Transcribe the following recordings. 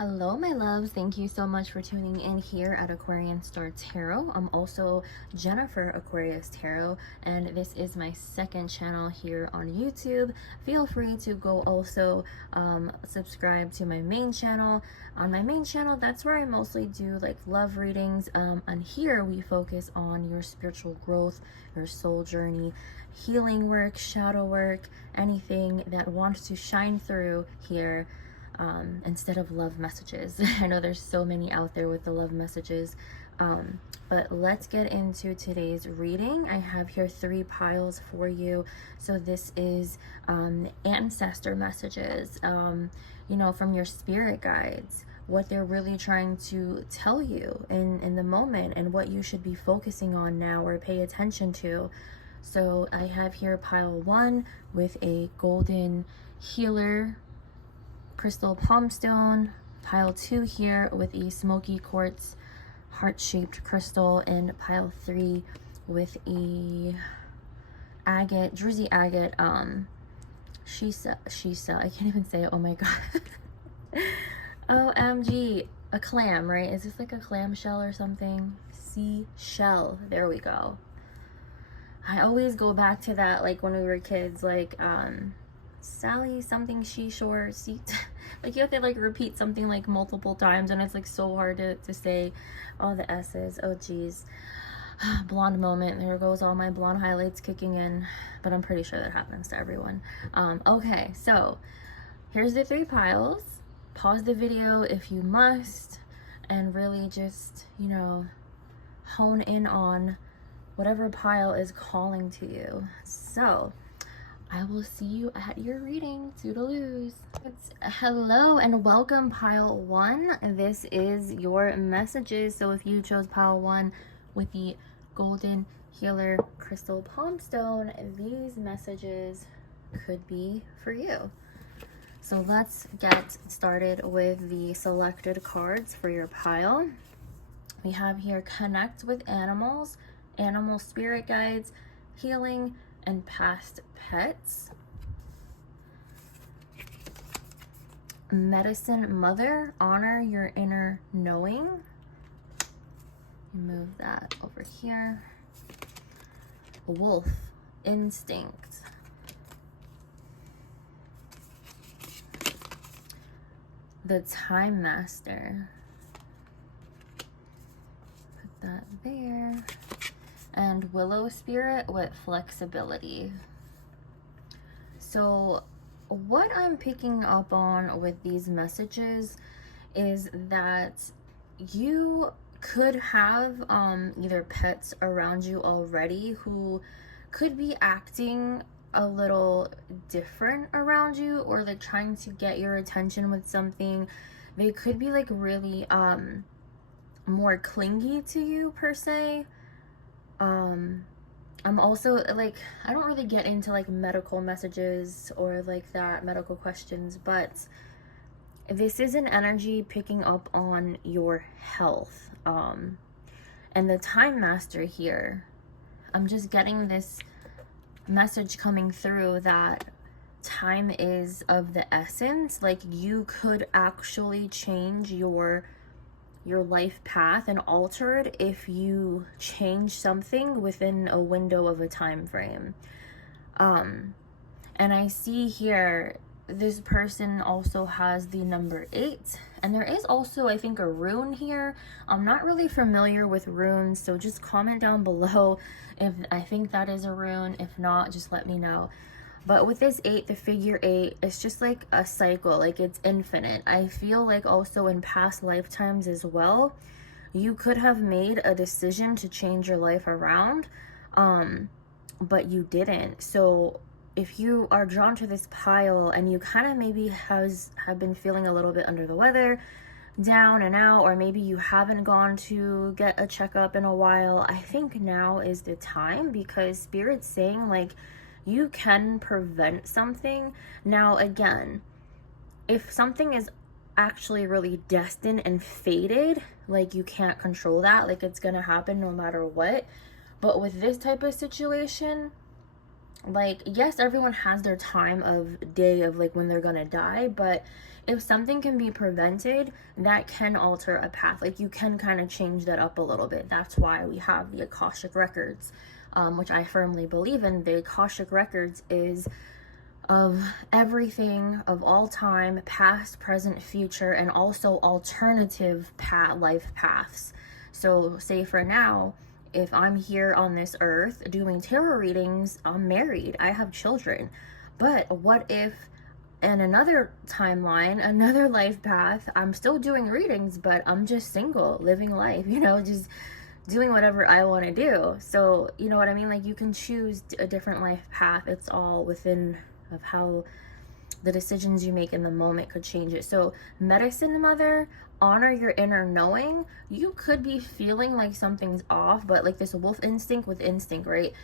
Hello my loves, thank you so much for tuning in here at Aquarian Star Tarot. I'm also Jennifer Aquarius Tarot, and this is my second channel here on YouTube. Feel free to go also subscribe to my main channel. On my main channel, that's where I mostly do like love readings, and here we focus on your spiritual growth, your soul journey, healing work, shadow work, anything that wants to shine through here. Instead of love messages. I know there's so many out there with the love messages, but let's get into today's reading. I have here 3 piles for you. So this is ancestor messages, you know, from your spirit guides, what they're really trying to tell you in the moment, and what you should be focusing on now or pay attention to. So I have here pile 1 with a golden healer crystal palm stone, pile 2 here with a smoky quartz heart-shaped crystal, and pile 3 with a agate, druzy agate, shisa, I can't even say it, oh my god. OMG, a clam, right? Is this like a clam shell or something? Seashell, there we go. I always go back to that, like when we were kids, like Sally something she-shore seat. Like you have to like repeat something like multiple times, and it's like so hard to say all the S's. Oh geez. Blonde moment. There goes all my blonde highlights kicking in, but I'm pretty sure that happens to everyone. Okay, so here's the 3 piles. Pause the video if you must, and really just, you know, hone in on whatever pile is calling to you. So I will see you at your reading. Toodaloos. Hello and welcome pile 1. This is your messages. So if you chose pile 1 with the golden healer crystal palm stone, these messages could be for you. So let's get started with the selected cards for your pile. We have here connect with animals, animal spirit guides, healing, and past pets. Medicine mother, honor your inner knowing. Move that over here. Wolf, instinct. The time master. Put that there. And willow spirit with flexibility. So what I'm picking up on with these messages is that you could have either pets around you already who could be acting a little different around you, or like trying to get your attention with something. They could be like really more clingy to you per se. I'm also like, I don't really get into like medical messages or like that, medical questions, but this is an energy picking up on your health. And the time master here, I'm just getting this message coming through that time is of the essence. Like you could actually change your life path and alter it if you change something within a window of a time frame. And I see here this person also has the number 8, and there is also, I think, a rune here. I'm not really familiar with runes, so just comment down below if I think that is a rune. If not, just let me know. But with this 8, the figure 8, it's just like a cycle, like it's infinite. I feel like also in past lifetimes as well, you could have made a decision to change your life around, but you didn't. So if you are drawn to this pile and you kind of maybe have been feeling a little bit under the weather, down and out, or maybe you haven't gone to get a checkup in a while, I think now is the time, because Spirit's saying like, you can prevent something. Now again, if something is actually really destined and fated, like you can't control that, like it's gonna happen no matter what. But with this type of situation, like yes, everyone has their time of day of like when they're gonna die, but if something can be prevented, that can alter a path. Like, you can kind of change that up a little bit. That's why we have the Akashic Records, which I firmly believe in. The Akashic Records is of everything of all time, past, present, future, and also alternative life paths. So say for now, if I'm here on this earth doing tarot readings, I'm married, I have children. But what if in another timeline, another life path, I'm still doing readings, but I'm just single, living life, you know, just doing whatever I want to do. So, you know what I mean? Like, you can choose a different life path. It's all within of how the decisions you make in the moment could change it. So, medicine mother, honor your inner knowing. You could be feeling like something's off, but like this wolf instinct with instinct, right?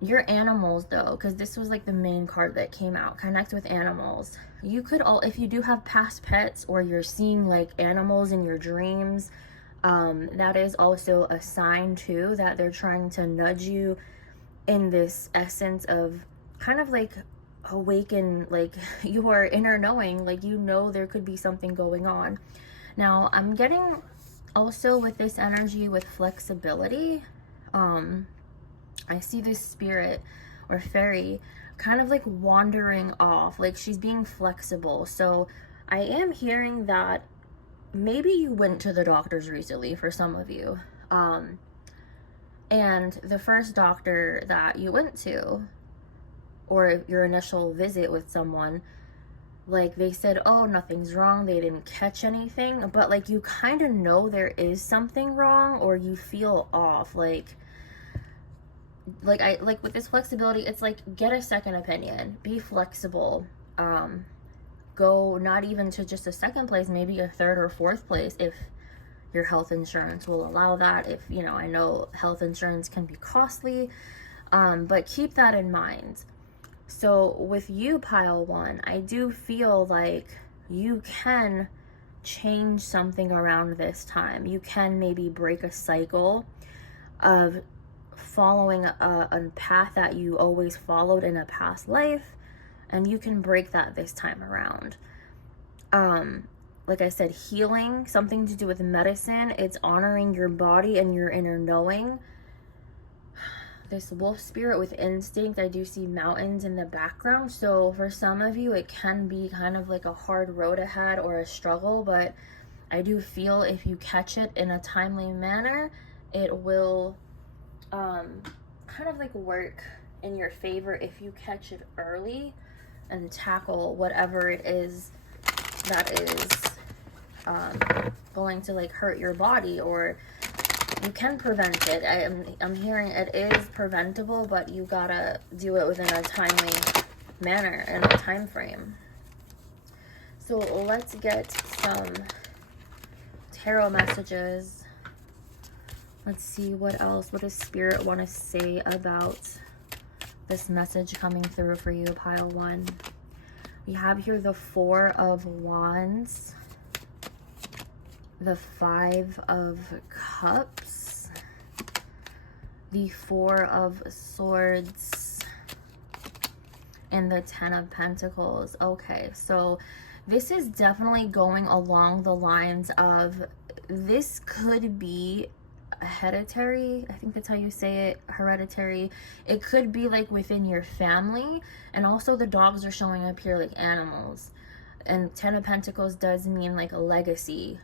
Your animals though, because this was like the main card that came out, connect with animals. You could if you do have past pets, or you're seeing like animals in your dreams, that is also a sign too that they're trying to nudge you in this essence of kind of like awaken like your inner knowing, like, you know, there could be something going on. Now I'm getting also with this energy with flexibility, I see this spirit or fairy kind of like wandering off, like she's being flexible. So I am hearing that maybe you went to the doctors recently for some of you, and the first doctor that you went to, or your initial visit with someone, like they said, oh, nothing's wrong, they didn't catch anything, but like you kind of know there is something wrong, or you feel off. Like with this flexibility, it's like, get a second opinion, be flexible, go not even to just a second place, maybe a third or fourth place if your health insurance will allow that. If, you know, I know health insurance can be costly, but keep that in mind. So with you, pile one, I do feel like you can change something around this time. You can maybe break a cycle of following a path that you always followed in a past life, and you can break that this time around. Like I said, healing, something to do with medicine. It's honoring your body and your inner knowing. This wolf spirit with instinct, I do see mountains in the background. So for some of you, it can be kind of like a hard road ahead or a struggle, but I do feel if you catch it in a timely manner, it will kind of like work in your favor if you catch it early and tackle whatever it is that is going to like hurt your body, or you can prevent it. I'm hearing it is preventable, but you gotta do it within a timely manner and a time frame. So let's get some tarot messages. Let's see what else. What does Spirit want to say about this message coming through for you, pile one? We have here the Four of Wands, the Five of Cups, the Four of Swords, and the Ten of Pentacles. Okay, so this is definitely going along the lines of, this could be hereditary. I think that's how you say it, hereditary. It could be like within your family, and also the dogs are showing up here like animals. And Ten of Pentacles does mean like a legacy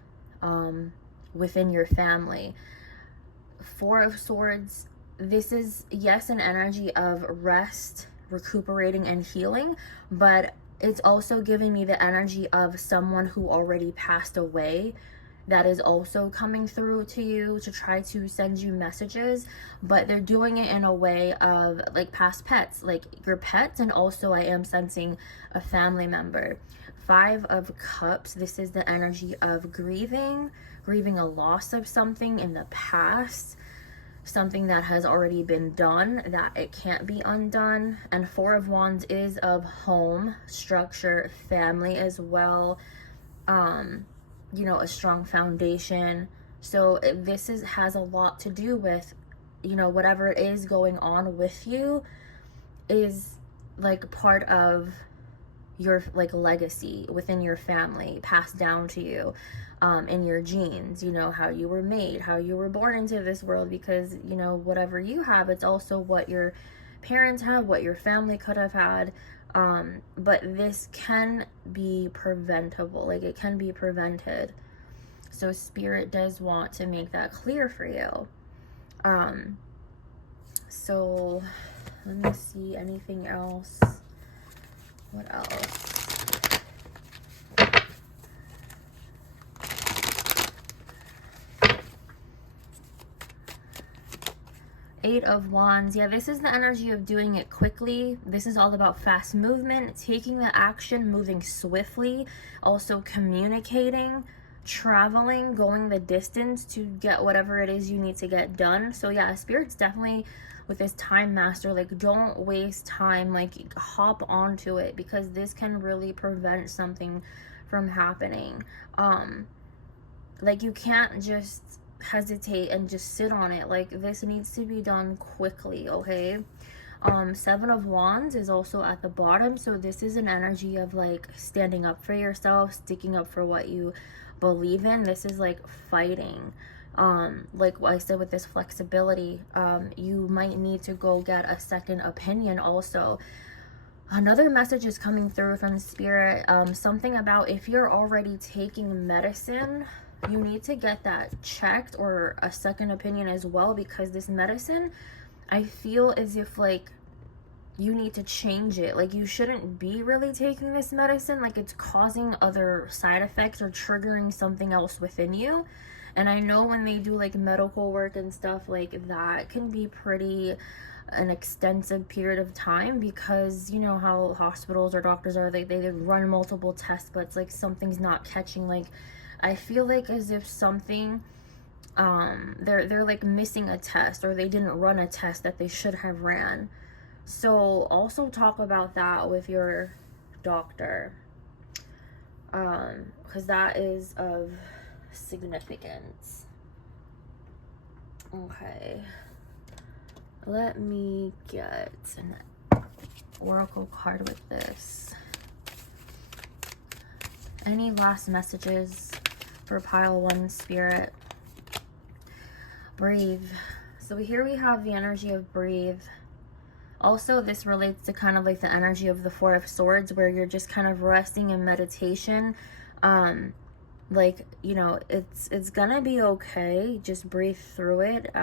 within your family. Four of Swords, this is, yes, an energy of rest, recuperating, and healing, but it's also giving me the energy of someone who already passed away that is also coming through to you to try to send you messages, but they're doing it in a way of like past pets, like your pets, and also I am sensing a family member. Five of Cups, this is the energy of grieving a loss of something in the past, something that has already been done, that it can't be undone. And Four of Wands is of home, structure, family as well, you know, a strong foundation. So this has a lot to do with, you know, whatever it is going on with you is like part of your like legacy within your family, passed down to you in your genes, you know, how you were made, how you were born into this world, because, you know, whatever you have, it's also what your parents have, what your family could have had. But this can be preventable, like it can be prevented. So Spirit does want to make that clear for you. So let me see, anything else? What else? Eight of Wands. Yeah, this is the energy of doing it quickly. This is all about fast movement, taking the action, moving swiftly, also communicating, traveling, going the distance to get whatever it is you need to get done. So yeah, Spirit's definitely with this time master, like don't waste time, like hop onto it, because this can really prevent something from happening. Like you can't just hesitate and just sit on it. Like this needs to be done quickly, okay? Seven of Wands is also at the bottom, so this is an energy of like standing up for yourself, sticking up for what you believe in. This is like fighting. Like what I said with this flexibility, you might need to go get a second opinion also. Another message is coming through from Spirit, something about if you're already taking medicine, you need to get that checked, or a second opinion as well, because this medicine, I feel as if like you need to change it. Like you shouldn't be really taking this medicine, like it's causing other side effects or triggering something else within you. And I know when they do like medical work and stuff like that can be pretty an extensive period of time, because you know how hospitals or doctors are, they run multiple tests, but it's like something's not catching. Like I feel like as if something they're like missing a test, or they didn't run a test that they should have ran. So also talk about that with your doctor, because that is of significance. Okay, let me get an oracle card with this. Any last messages for pile 1, Spirit? Breathe. So here we have the energy of breathe. Also, this relates to kind of like the energy of the Four of Swords, where you're just kind of resting in meditation. Like, you know, it's gonna be okay. Just breathe through it.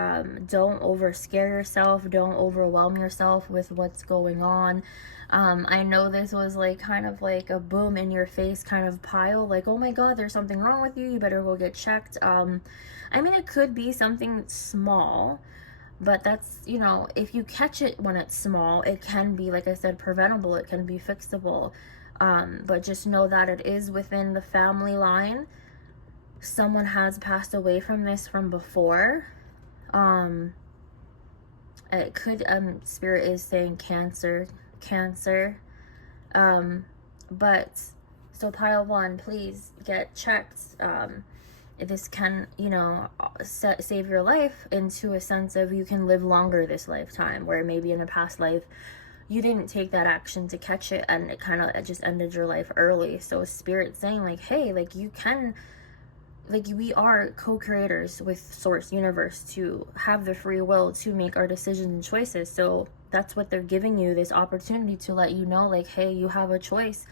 Don't over scare yourself. Don't overwhelm yourself with what's going on. I know this was like kind of like a boom in your face kind of pile, like, oh my god, there's something wrong with you, you better go get checked. I mean, it could be something small, but that's, you know, if you catch it when it's small, it can be, like I said, preventable. It can be fixable. But just know that it is within the family line. Someone has passed away from this from before. It could, Spirit is saying cancer. But so pile 1, please get checked. This can, you know, save your life into a sense of you can live longer this lifetime, where maybe in a past life you didn't take that action to catch it, and it kind of just ended your life early. So Spirit's saying like, hey, like you can, like we are co-creators with Source Universe to have the free will to make our decisions and choices. So that's what they're giving you, this opportunity to let you know, like, hey, you have a choice.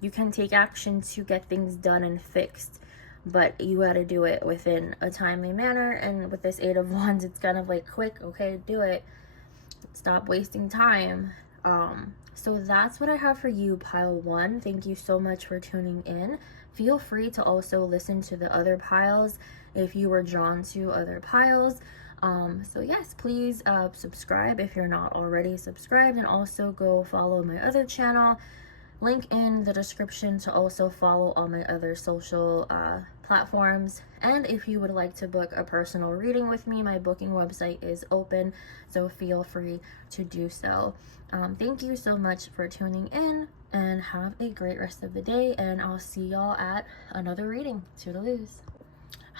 You can take action to get things done and fixed, but you got to do it within a timely manner. And with this 8 of Wands, it's kind of like quick, okay, do it. Stop wasting time. So that's what I have for you, pile 1. Thank you so much for tuning in. Feel free to also listen to the other piles if you were drawn to other piles. So yes, please subscribe if you're not already subscribed, and also go follow my other channel. Link in the description to also follow all my other social platforms. And if you would like to book a personal reading with me, my booking website is open, so feel free to do so. Thank you so much for tuning in, and have a great rest of the day, and I'll see y'all at another reading. Toodaloos.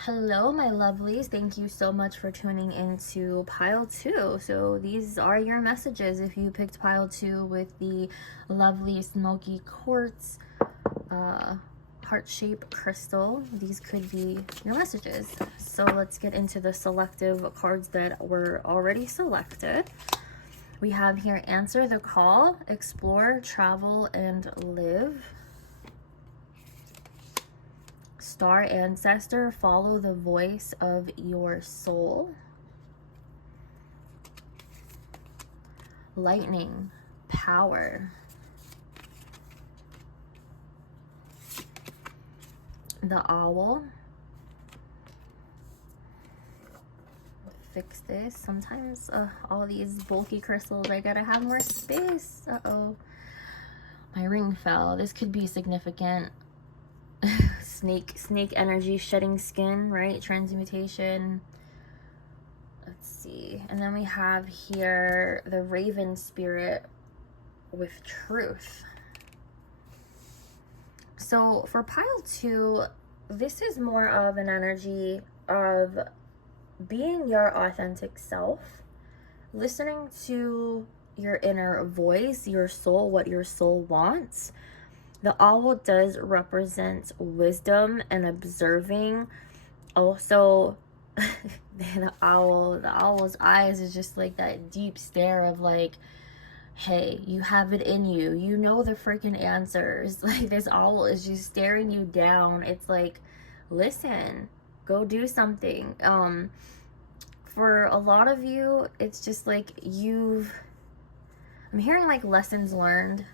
Hello, my lovelies. Thank you so much for tuning into pile 2. So these are your messages if you picked pile 2 with the lovely smoky quartz heart-shaped crystal. These could be your messages. So let's get into the selective cards that were already selected. We have here answer the call, explore, travel, and live. Star Ancestor, follow the voice of your soul. Lightning, power. The Owl. Fix this. Sometimes all these bulky crystals, I gotta have more space. Uh-oh. My ring fell. This could be significant. Snake energy, shedding skin, right? Transmutation. Let's see. And then we have here the Raven Spirit with truth. So for pile 2, this is more of an energy of being your authentic self, listening to your inner voice, your soul, what your soul wants. The owl does represent wisdom and observing. Also, the owl's eyes is just like that deep stare of like, hey, you have it in you. You know the freaking answers. Like, this owl is just staring you down. It's like, listen, go do something. For a lot of you, it's just like I'm hearing like lessons learned.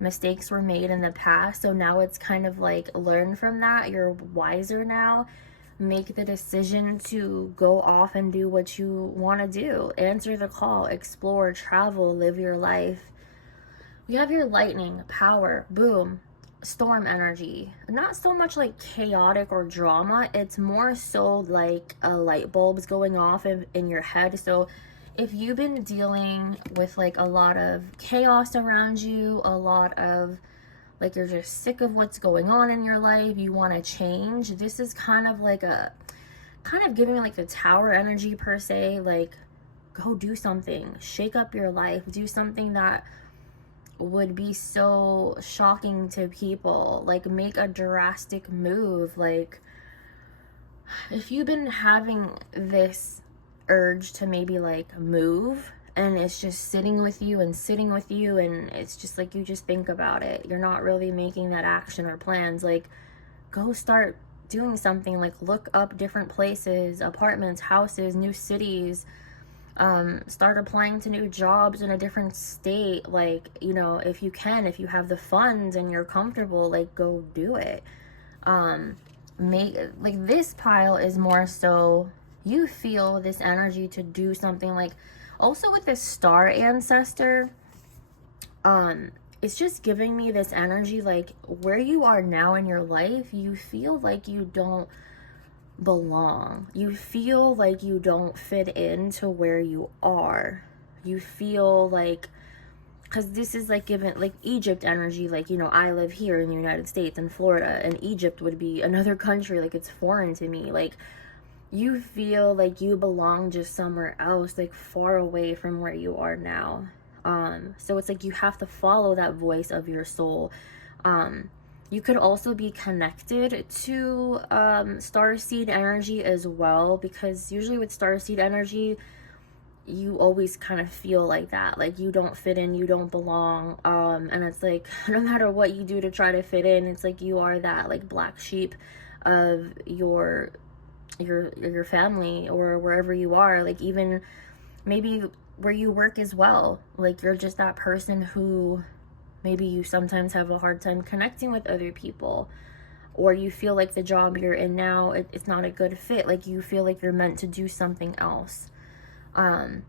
Mistakes were made in the past, so now it's kind of like learn from that. You're wiser now. Make the decision to go off and do what you want to do. Answer the call, explore, travel, live your life. We have your lightning, power, boom, storm energy. Not so much like chaotic or drama. It's more so like light bulbs going off in your head. So if you've been dealing with like a lot of chaos around you, a lot of like you're just sick of what's going on in your life, you want to change, this is kind of giving like the tower energy per se. Like, go do something, shake up your life, do something that would be so shocking to people. Like, make a drastic move. Like, if you've been having this urge to maybe like move and it's just sitting with you and it's just like you just think about it, you're not really making that action or plans, like, go start doing something. Like, look up different places, apartments, houses, new cities, start applying to new jobs in a different state. Like, you know, if you have the funds and you're comfortable, like, go do it. Like, this pile is more so you feel this energy to do something. Like, also with this Star Ancestor, it's just giving me this energy like where you are now in your life, you feel like you don't belong. You feel like you don't fit into where you are. You feel like, because this is like given like Egypt energy, like, you know, I live here in the United States in Florida, and Egypt would be another country, like it's foreign to me. Like, you feel like you belong just somewhere else, like far away from where you are now. So it's like you have to follow that voice of your soul. You could also be connected to starseed energy as well, because usually with starseed energy, you always kind of feel like that, like you don't fit in, you don't belong. And it's like no matter what you do to try to fit in, it's like you are that like black sheep of your family or wherever you are. Like, even maybe where you work as well, like you're just that person who maybe you sometimes have a hard time connecting with other people, or you feel like the job you're in now, it's not a good fit. Like, you feel like you're meant to do something else. And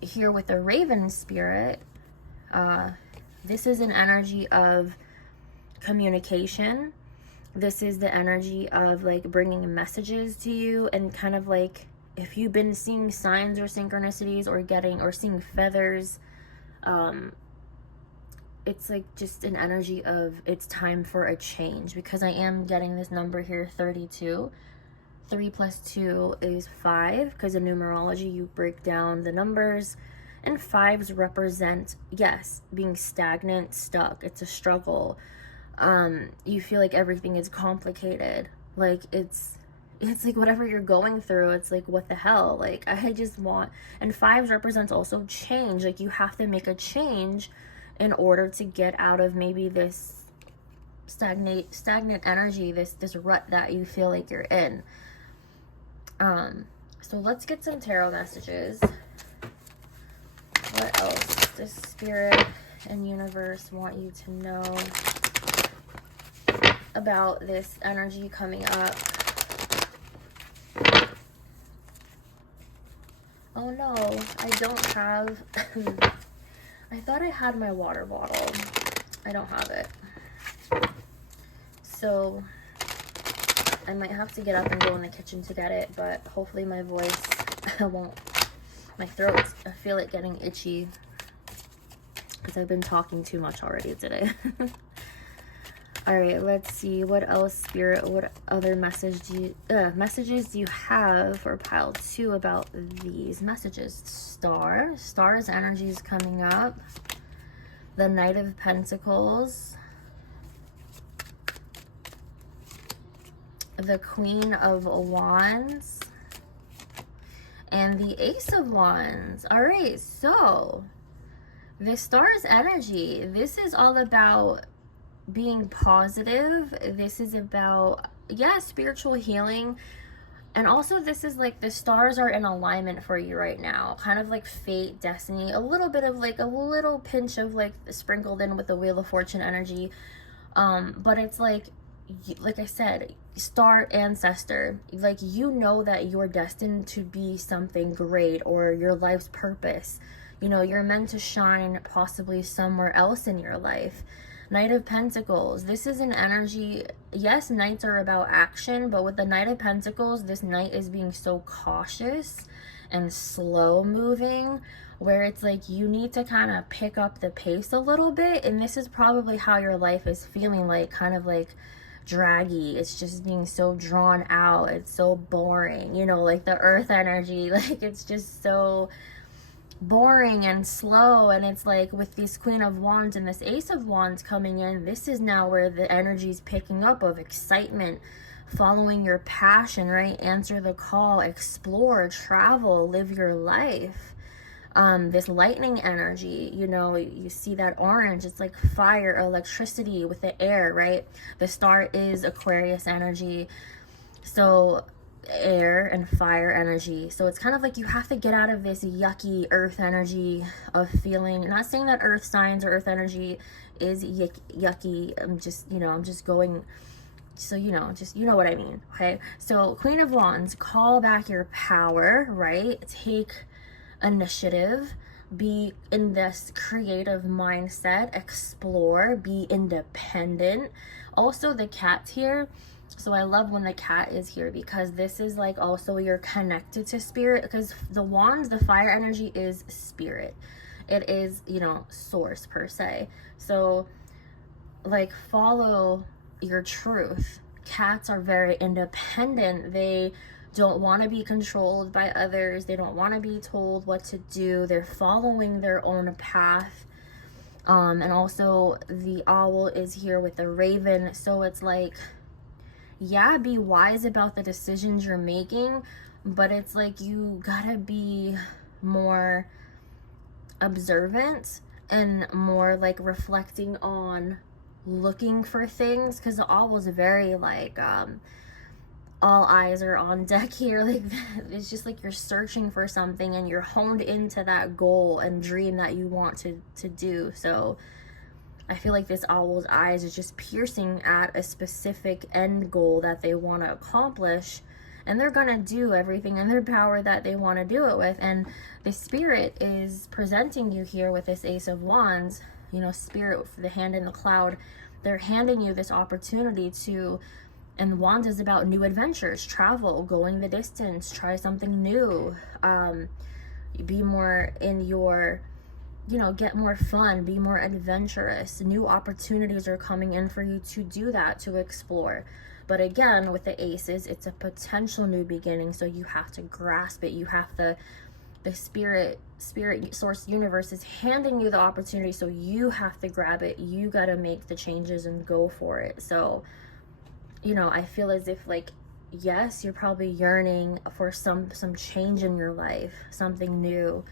here with the Raven Spirit, this is an energy of communication. This is the energy of like bringing messages to you, and kind of like if you've been seeing signs or synchronicities or seeing feathers, it's like just an energy of it's time for a change, because I am getting this number here, 32. 3 plus 2 is 5, because in numerology you break down the numbers, and 5s represent, yes, being stagnant, stuck. It's a struggle. You feel like everything is complicated. Like it's like whatever you're going through, it's like, what the hell? Like, I just want, and 5s represents also change. Like, you have to make a change in order to get out of maybe this stagnant energy, this rut that you feel like you're in. So let's get some tarot messages. What else does Spirit and Universe want you to know about this energy coming up? Oh no, I don't have, I thought I had my water bottle. I don't have it. So I might have to get up and go in the kitchen to get it, but hopefully my voice won't, my throat, I feel it getting itchy because I've been talking too much already today. All right, let's see what else, Spirit, what other messages do you have for pile 2 about these messages? Star's energy is coming up. The Knight of Pentacles. The Queen of Wands. And the Ace of Wands. All right, so the Star's energy, this is all about being positive. This is about, yeah, spiritual healing. And also this is like the stars are in alignment for you right now, kind of like fate, destiny, a little bit of like a little pinch of like sprinkled in with the Wheel of Fortune energy. But it's like I said, star ancestor, like, you know that you're destined to be something great, or your life's purpose, you know, you're meant to shine possibly somewhere else in your life. Knight of Pentacles, this is an energy, yes, knights are about action, but with the Knight of Pentacles, this knight is being so cautious and slow moving, where it's like you need to kind of pick up the pace a little bit. And this is probably how your life is feeling, like kind of like draggy. It's just being so drawn out. It's so boring, you know, like the earth energy, like it's just so boring and slow. And it's like with this Queen of Wands and this Ace of Wands coming in, this is now where the energy is picking up of excitement, following your passion, right? Answer the call, explore, travel, live your life. This lightning energy, you know, you see that orange, it's like fire, electricity with the air, right? The star is Aquarius energy, so air and fire energy. So it's kind of like you have to get out of this yucky earth energy of feeling, not saying that earth signs or earth energy is yucky. I'm just, you know, I'm just going, so you know, just, you know what I mean, okay? So Queen of Wands, call back your power, right? Take initiative, be in this creative mindset, explore, be independent. Also the cat's here, so I love when the cat is here, because this is like also you're connected to spirit, because the wands, the fire energy is spirit, it is, you know, source per se. So like follow your truth. Cats are very independent. They don't want to be controlled by others. They don't want to be told what to do. They're following their own path. And also the owl is here with the raven. So it's like, yeah, be wise about the decisions you're making, but it's like you gotta be more observant and more like reflecting on looking for things, because the owl was very like, all eyes are on deck here. Like, it's just like you're searching for something and you're honed into that goal and dream that you want to do. So I feel like this owl's eyes is just piercing at a specific end goal that they want to accomplish, and they're gonna do everything in their power that they want to do it with. And the spirit is presenting you here with this Ace of Wands, you know, spirit, the hand in the cloud, they're handing you this opportunity to, and Wands is about new adventures, travel, going the distance, try something new, be more in your you know, get more fun, be more adventurous. New opportunities are coming in for you to do that, to explore. But again, with the aces, it's a potential new beginning, so you have to grasp it. You have to, the spirit source universe is handing you the opportunity, so you have to grab it. You got to make the changes and go for it. So, you know, I feel as if, like, yes, you're probably yearning for some change in your life, something new.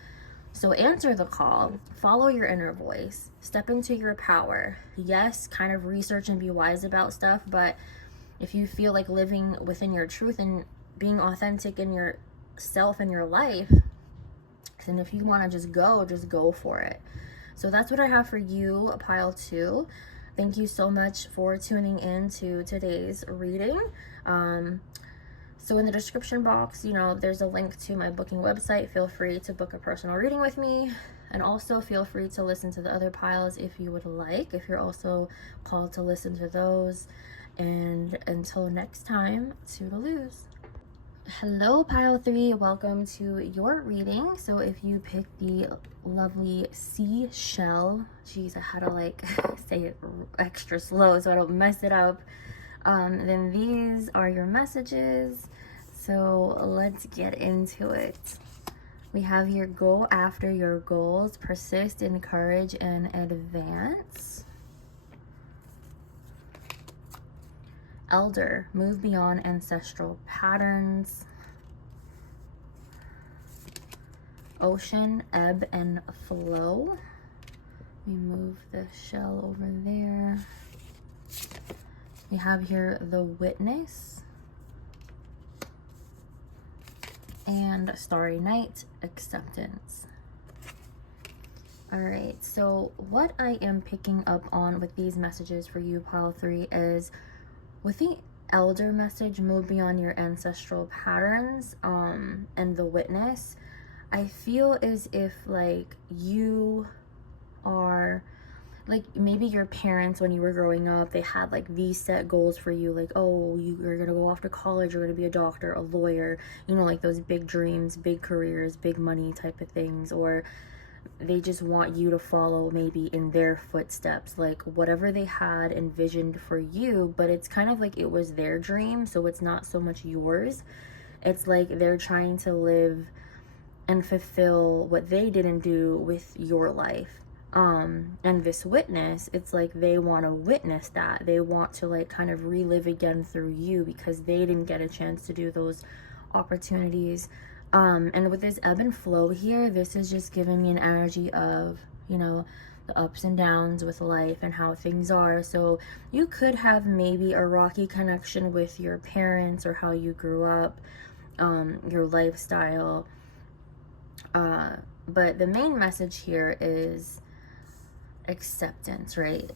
So answer the call, follow your inner voice, step into your power. Yes, kind of research and be wise about stuff, but if you feel like living within your truth and being authentic in yourself and your life, and if you want to just go for it. So that's what I have for you, pile 2. Thank you so much for tuning in to today's reading. So in the description box, you know, there's a link to my booking website. Feel free to book a personal reading with me. And also feel free to listen to the other piles if you would like, if you're also called to listen to those. And until next time, toodaloos. Hello, pile 3. Welcome to your reading. So if you picked the lovely seashell, geez, I had to like say it extra slow so I don't mess it up. Then these are your messages. So let's get into it. We have here, go after your goals, persist in courage and advance. Elder, move beyond ancestral patterns. Ocean, ebb and flow. We move the shell over there. We have here the Witness. And Starry Night, acceptance. Alright, so what I am picking up on with these messages for you, pile 3, is with the Elder message, move beyond your ancestral patterns, and the Witness, I feel as if like you are, like maybe your parents when you were growing up, they had like these set goals for you, like, oh, you're gonna go off to college, you're gonna be a doctor, a lawyer, you know, like those big dreams, big careers, big money type of things. Or they just want you to follow maybe in their footsteps, like whatever they had envisioned for you, but it's kind of like it was their dream, so it's not so much yours. It's like they're trying to live and fulfill what they didn't do with your life. And this Witness, it's like they want to witness that. They want to like kind of relive again through you because they didn't get a chance to do those opportunities. And with this ebb and flow here, this is just giving me an energy of, you know, the ups and downs with life and how things are. So you could have maybe a rocky connection with your parents or how you grew up, your lifestyle. But the main message here is acceptance, right?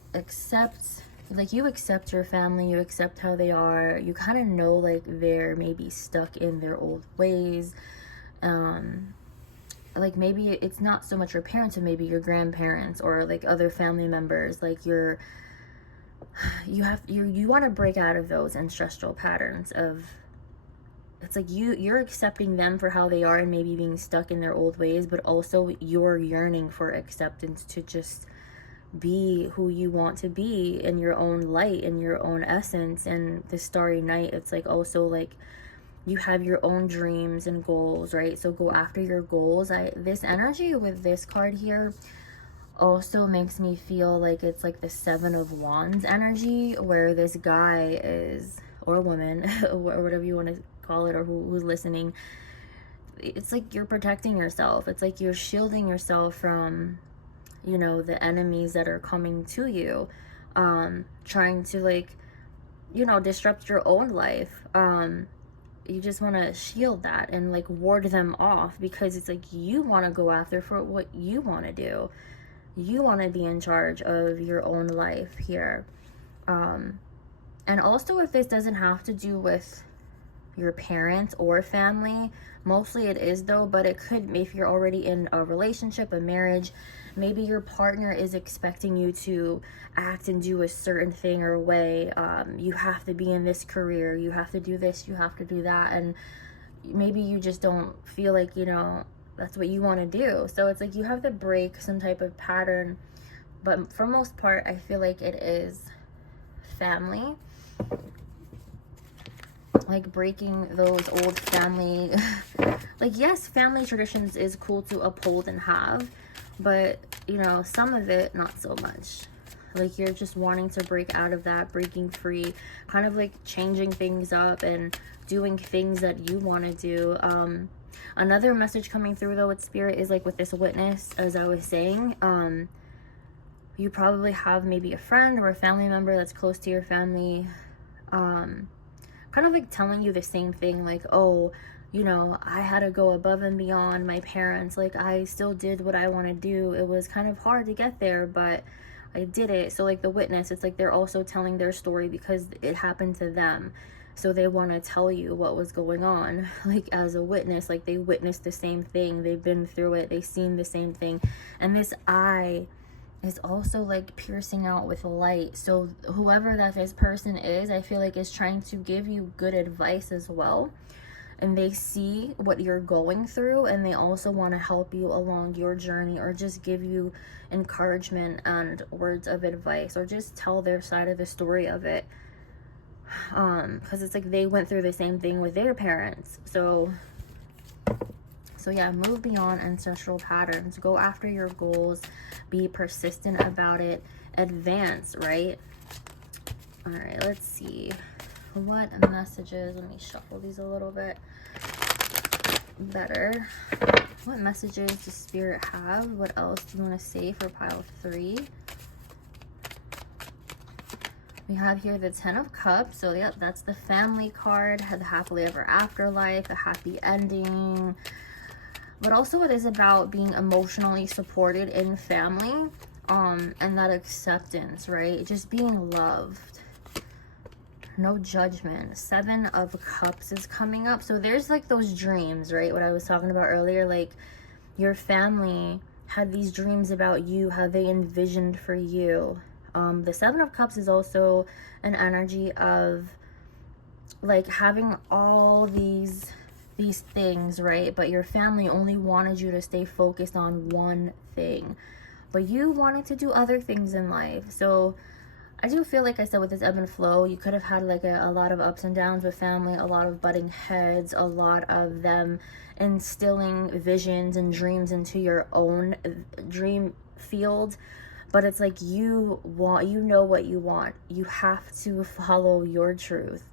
Like you accept your family, you accept how they are, you kind of know like they're maybe stuck in their old ways. Like maybe it's not so much your parents, and maybe your grandparents or like other family members, like you want to break out of those ancestral patterns of, it's like you're accepting them for how they are and maybe being stuck in their old ways, but also you're yearning for acceptance to just be who you want to be in your own light, in your own essence. And the Starry Night, it's like also like you have your own dreams and goals, right? So go after your goals. This energy with this card here also makes me feel like it's like the 7 of Wands energy, where this guy is, or woman, or whatever you want to call it, or who's listening, it's like you're protecting yourself. It's like you're shielding yourself from, you know, the enemies that are coming to you, trying to like, you know, disrupt your own life. You just want to shield that and like ward them off, because it's like you want to go after for what you want to do. You want to be in charge of your own life here. And also, if this doesn't have to do with your parents or family, mostly it is though, but it could, if you're already in a relationship, a marriage, maybe your partner is expecting you to act and do a certain thing or way. You have to be in this career, you have to do this, you have to do that, and maybe you just don't feel like, you know, that's what you want to do. So it's like you have to break some type of pattern, but for most part I feel like it is family, like breaking those old family like, yes, family traditions is cool to uphold and have, but you know, some of it not so much. Like, you're just wanting to break out of that, breaking free, kind of like changing things up and doing things that you want to do. Another message coming through though with Spirit is like with this witness, as I was saying, you probably have maybe a friend or a family member that's close to your family, kind of like telling you the same thing, like, oh, you know, I had to go above and beyond my parents. Like, I still did what I want to do. It was kind of hard to get there, but I did it. So like the witness, it's like they're also telling their story because it happened to them. So they want to tell you what was going on. Like, as a witness, like they witnessed the same thing. They've been through it. They've seen the same thing. And this eye is also like piercing out with light. So whoever that this person is, I feel like is trying to give you good advice as well. And they see what you're going through, and they also want to help you along your journey, or just give you encouragement and words of advice, or just tell their side of the story of it, because it's like they went through the same thing with their parents. So yeah, move beyond ancestral patterns, go after your goals, be persistent about it, advance, right? All right, let's see what messages, let me shuffle these a little bit better. What messages does Spirit have? What else do you want to say for pile 3? We have here the 10 of Cups. So yeah, that's the family card, the happily ever after life, a happy ending. But also it is about being emotionally supported in family, and that acceptance, right? Just being loved. No judgment. 7 of Cups is coming up. So there's like those dreams, right? What I was talking about earlier, like your family had these dreams about you, how they envisioned for you. The 7 of Cups is also an energy of like having all these things, right? But your family only wanted you to stay focused on one thing, but you wanted to do other things in life. So I do feel like I said with this ebb and flow, you could have had like a lot of ups and downs with family, a lot of butting heads, a lot of them instilling visions and dreams into your own dream field. But it's like you know what you want. You have to follow your truth.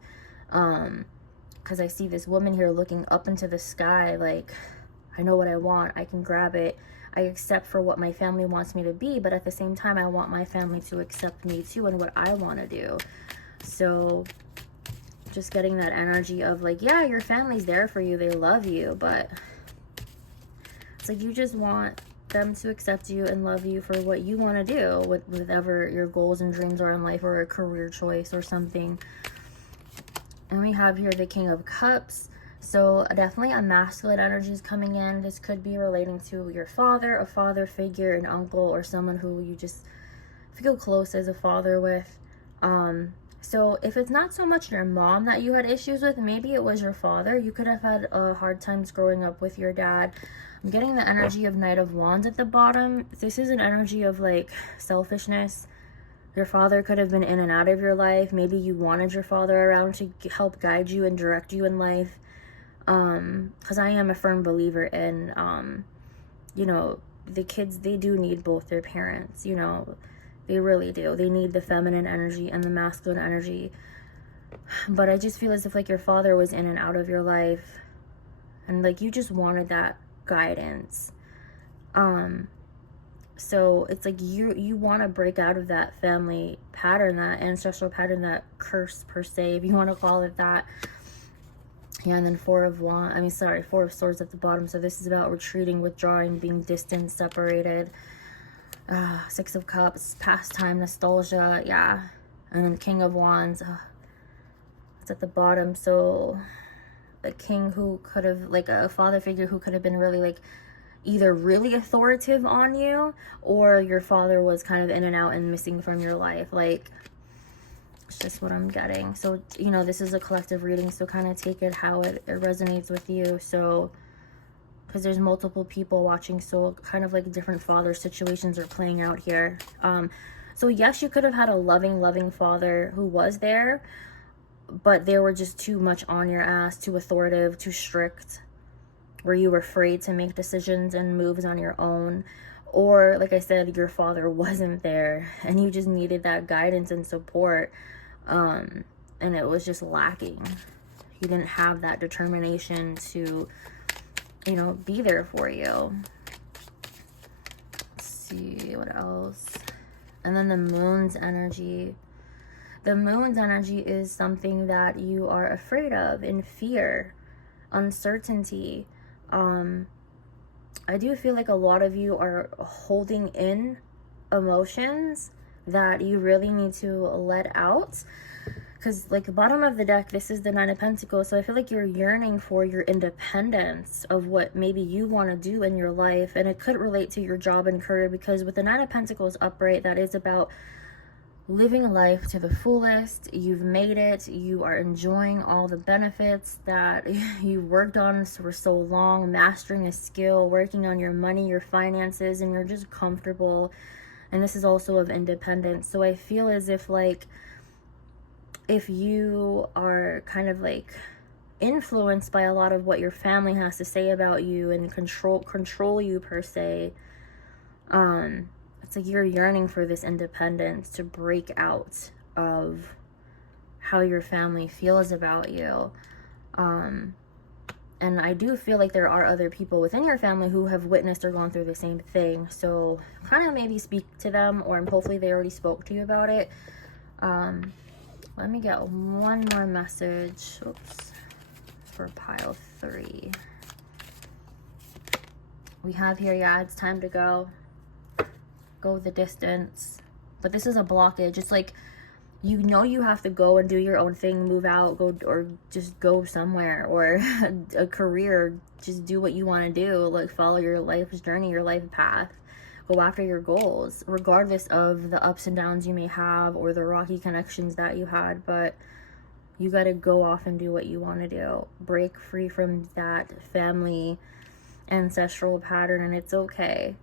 Because I see this woman here looking up into the sky like, I know what I want. I can grab it. I accept for what my family wants me to be, but at the same time, I want my family to accept me too and what I want to do. So just getting that energy of like, yeah, your family's there for you. They love you, but it's like you just want them to accept you and love you for what you want to do with whatever your goals and dreams are in life, or a career choice or something. And we have here the King of Cups. So definitely a masculine energy is coming in. This could be relating to your father, a father figure, an uncle, or someone who you just feel close as a father with. So if it's not so much your mom that you had issues with, maybe it was your father. You could have had hard times growing up with your dad. I'm getting the energy of Knight of Wands at the bottom. This is an energy of like selfishness. Your father could have been in and out of your life. Maybe you wanted your father around to help guide you and direct you in life. Because I am a firm believer in, you know, the kids, they do need both their parents, you know, they really do. They need the feminine energy and the masculine energy. But I just feel as if like your father was in and out of your life, and like you just wanted that guidance. So it's like you want to break out of that family pattern, that ancestral pattern, that curse per se, if you want to call it that. Yeah, and then 4 of Swords at the bottom. So this is about retreating, withdrawing, being distant, separated. 6 of Cups, pastime, nostalgia, yeah. And then King of Wands, it's at the bottom. So a king who could have, like a father figure who could have been really like either really authoritative on you, or your father was kind of in and out and missing from your life. Like, it's just what I'm getting. So, you know, this is a collective reading, so kind of take it how it resonates with you. So because there's multiple people watching, so kind of like different father situations are playing out here. So yes, you could have had a loving father who was there, but they were just too much on your ass, too authoritative, too strict, where you were afraid to make decisions and moves on your own. Or like I said, your father wasn't there and you just needed that guidance and support, and it was just lacking. You didn't have that determination to, you know, be there for you. Let's see what else. And then the moon's energy. The moon's energy is something that you are afraid of, in fear, uncertainty. I do feel like a lot of you are holding in emotions that you really need to let out. Because like the bottom of the deck, this is the Nine of Pentacles. So I feel like you're yearning for your independence of what maybe you want to do in your life. And it could relate to your job and career, because with the Nine of Pentacles upright, that is about living a life to the fullest. You've made it. You are enjoying all the benefits that you worked on for so long, mastering a skill, working on your money, your finances, and you're just comfortable. And this is also of independence. So I feel as if like, if you are kind of like influenced by a lot of what your family has to say about you and control you per se, it's like you're yearning for this independence, to break out of how your family feels about you. And I do feel like there are other people within your family who have witnessed or gone through the same thing. So kind of maybe speak to them, or hopefully they already spoke to you about it. Let me get one more message. Oops. For pile 3. We have here, yeah, it's time to go. Go the distance. But this is a blockage. It's like, you know, you have to go and do your own thing, move out, go, or just go somewhere, or a career, just do what you want to do, like follow your life's journey, your life path. Go after your goals, regardless of the ups and downs you may have or the rocky connections that you had. But you got to go off and do what you want to do. Break free from that family ancestral pattern, and it's okay.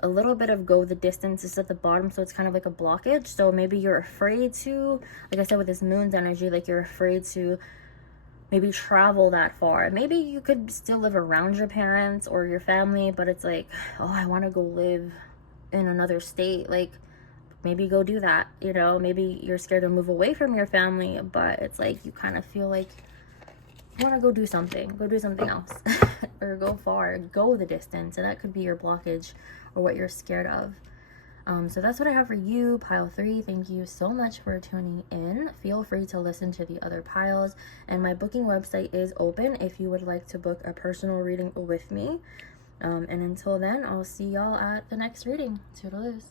A little bit of go the distance is at the bottom, so it's kind of like a blockage. So maybe you're afraid to, like I said with this moon's energy, like you're afraid to maybe travel that far. Maybe you could still live around your parents or your family, but it's like, oh, I want to go live in another state. Like, maybe go do that, you know? Maybe you're scared to move away from your family, but it's like you kind of feel like you want to go do something else. Or go far, go the distance. And that could be your blockage or what you're scared of. So that's what I have for you, pile 3. Thank you so much for tuning in. Feel free to listen to the other piles, and my booking website is open if you would like to book a personal reading with me. And until then, I'll see y'all at the next reading. Toodaloo.